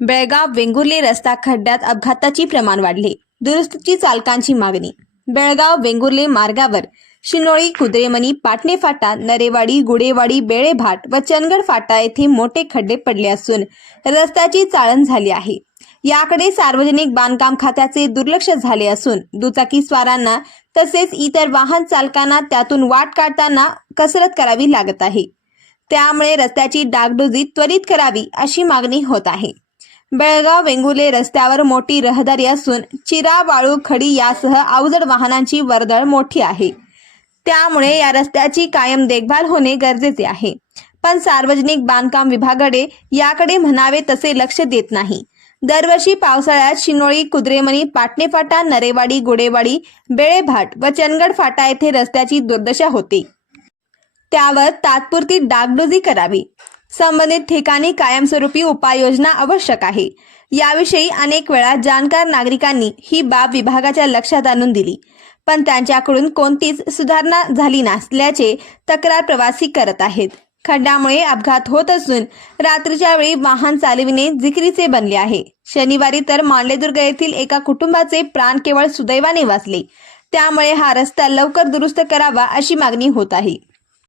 बेळगाव वेंगुर्ले रस्ता खड्ड्यात अपघाताची प्रमाण वाढले. दुरुस्तीची चालकांची मागणी. बेळगाव वेंगुर्ले मार्गावर शिनोळी कुद्रेमणी पाटणे फाटा नरेवाडी गुडेवाडी बेळेभाट व चंदगड फाटा येथे मोठे खड्डे पडले असून रस्त्याची चाळण झाली आहे. याकडे सार्वजनिक बांधकाम खात्याचे दुर्लक्ष झाले असून दुचाकी स्वारांना तसेच इतर वाहन चालकांना त्यातून वाट काढताना कसरत करावी लागत आहे. त्यामुळे रस्त्याची डागडुजी त्वरित करावी अशी मागणी होत आहे. बेळगाव वेंगुले रस्त्यावर मोठी रहदारी असून चिरा वाळू खडी यासह अवजड वाहनांची वर्दळ मोठी आहे. त्यामुळे या रस्त्याची कायम देखभाल होणे गरजेचे आहे. पण सार्वजनिक बांधकाम विभागाकडे याकडे म्हणावे तसे लक्ष देत नाही. दरवर्षी पावसाळ्यात शिनोळी कुद्रेमणी पाटणेफाटा नरेवाडी गुडेवाडी बेळेभाट व चनगड फाटा येथे रस्त्याची दुर्दशा होते. त्यावर तात्पुरती डागडुजी करावी. संबंधित ठिकाणी कायमस्वरूपी उपाययोजना आवश्यक आहे. याविषयी अनेक वेळा जाणकार नागरिकांनी ही बाब विभागाच्या लक्षात आणून दिली. पण त्यांच्याकडून कोणतीच सुधारणा झाली नसल्याचे तक्रार प्रवासी करत आहेत. खड्ड्यामुळे अपघात होत असून रात्रीच्या वेळी वाहन चालविणे जिकरीचे बनले आहे. शनिवारी तर मांडलेदुर्ग येथील एका कुटुंबाचे प्राण केवळ सुदैवाने वाचले. त्यामुळे हा रस्ता लवकर दुरुस्त करावा अशी मागणी होत आहे.